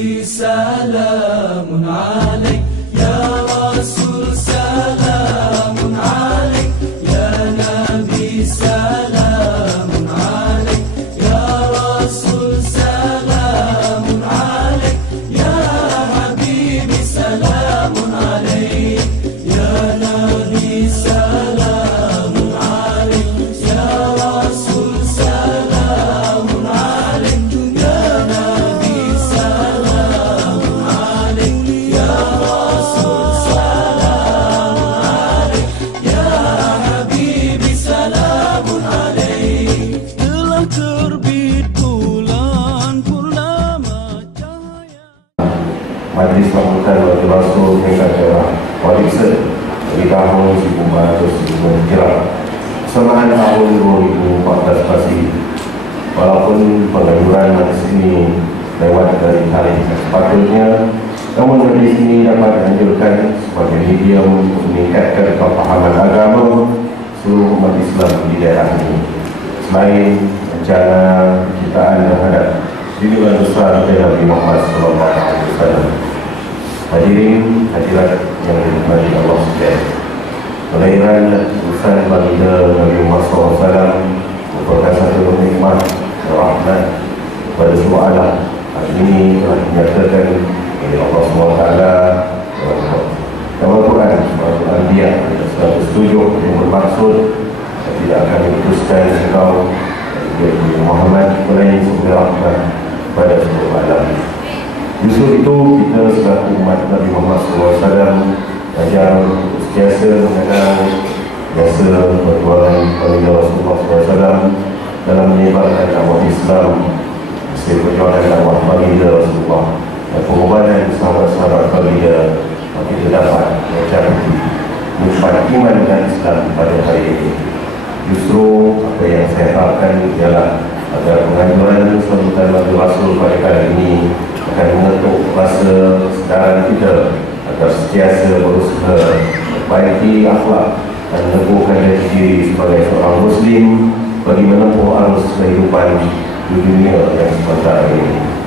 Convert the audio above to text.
Nabi salamun alaik, ya Rasul salamun alaik, ya Nabi salamun alaik, ya Rasul salamun alaik, ya Habibi salamun alaik, ya Nabi salamun alaik, ya Rasul salamun alaik, ya Nabi salamun alaik, ya Rasul salamun alaik, ya Habibi salamun alaik. Telah terbit bulan purnama cahaya. Majlis Sambutan Wali Rasul Tingkat Daerah Walisa di tahun 1900 Hijrah persamaan tahun 2014 pasti. Walaupun pengajuran majlis ini lewat dari hari sepatutnya, namun majlis ini dapat dianjurkan sebagai medium untuk meningkatkan kefahaman agama seluruh umat Islam di daerah ini. Selain rencana penciptaan terhadap junjungan besar Nabi Muhammad SAW. Hadirin hadirat yang dirahmati Allah sekalian, kelahiran utusan baginda Nabi Muhammad SAW merupakan satu nikmat dan rahmat kepada semua alam. Hal ini telah dinyatakan oleh Allah SWT dalam Al-Quran Surah Al-Anbiya ayat 107 yang bermaksud tidak akan diutuskan engkau Muhammad melainkan sebagai rahmat kepada seluruh alam. Justru itu kita selaku umat Nabi Muhammad SAW belajar sentiasa mengenal biasa perjuangan baginda Rasulullah SAW dalam menyebarkan dakwah Islam, hasil perjuangan dakwah baginda Rasulullah dan pengorbanan sahabat-sahabat baginda kita dapat mencapai nikmat iman dan Islam pada hari ini. Justru apa yang saya harapkan ialah agar pengajuran sambutan Nabi Rasul pada kali ini akan mengetuk rasa sedaran kita agar sentiasa berusaha memperbaiki akhlak dan meneguhkan diri sebagai seorang Muslim bagi menempuh arus kehidupan di dunia yang sebentar ini.